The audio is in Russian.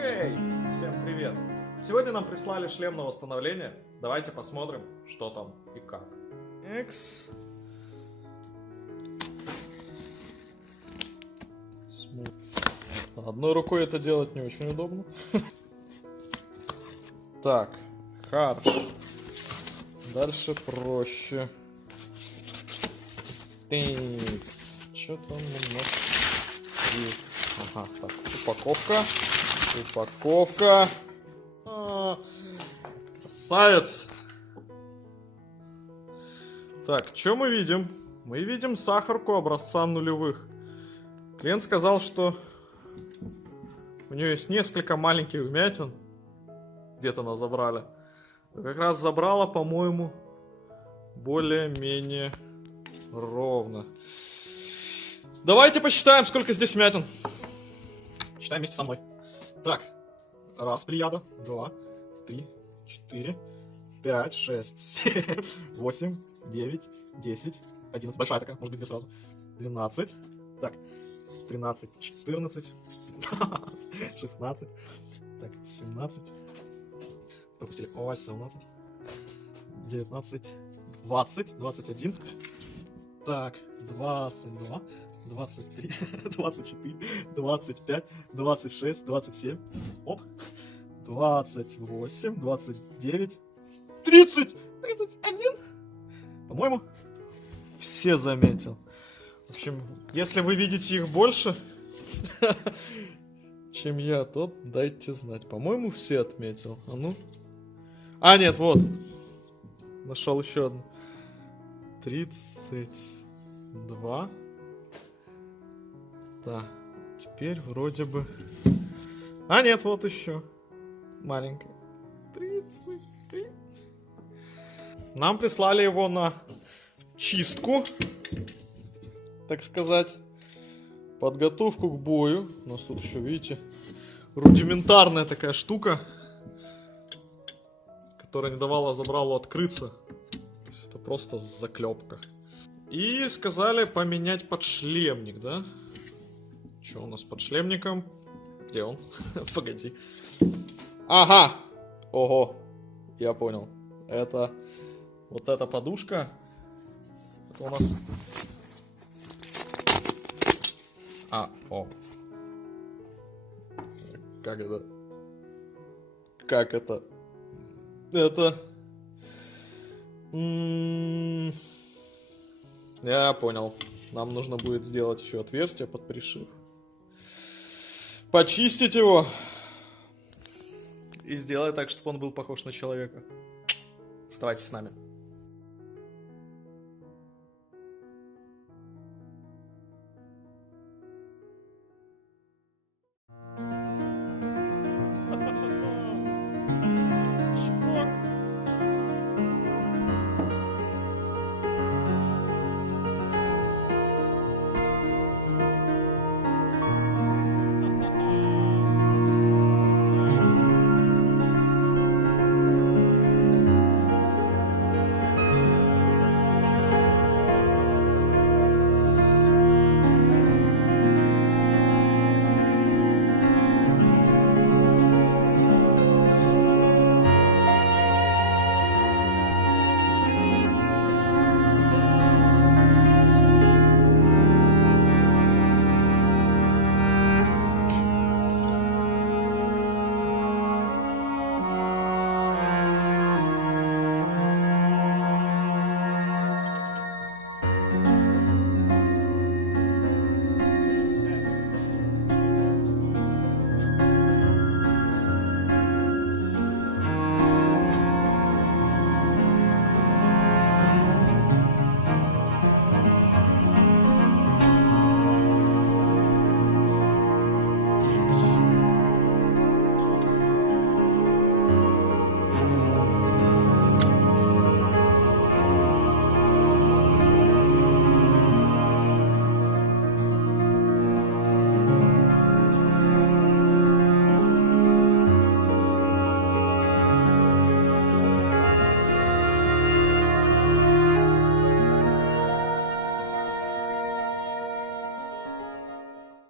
Хей! Всем привет! Сегодня нам прислали шлем на восстановление. Давайте посмотрим, что там и как. Экс. Одной рукой это делать не очень удобно. Так, хорошо. Дальше проще. Текс. Что там у нас есть? Ага, так, упаковка. Упаковка. Красавец. Так, что мы видим? Мы видим сахарку образца нулевых. Клиент сказал, что у нее есть несколько маленьких вмятин. Где-то нас забрали. Как раз забрала, по-моему, более-менее ровно. Давайте посчитаем, сколько здесь вмятин. Считаем вместе со мной. Так, раз плеяда, 2, 3, 4, 5, 6, 7, 8, 9, 10, 11. Большая такая, может быть, не сразу. 12. Так, 13, 14, 15, 16. Так, 17. Пропустили. 18, 19, 20, 21. Так, 22, 23, 24, 25, 26, 27. Оп. 28, 29, 30, 31. По-моему, все заметил. В общем, если вы видите их больше, чем я, то дайте знать. По-моему, все отметил. А ну. А, нет, вот. Нашел еще одну. 32. Да. Теперь вроде бы... А, нет, вот еще. Маленькая. 33. Нам прислали его на чистку, так сказать. Подготовку к бою. У нас тут еще, видите, рудиментарная такая штука, которая не давала забралу открыться. То есть это просто заклепка. И сказали поменять подшлемник, да? Что у нас с подшлемником? Где он? Погоди. Ага! Ого! Я понял. Это вот эта подушка. Это у нас... О. Как это? Как это? Это... Я понял. Нам нужно будет сделать еще отверстие под пришив. Почистить его. И сделать так, чтобы он был похож на человека. Оставайтесь с нами.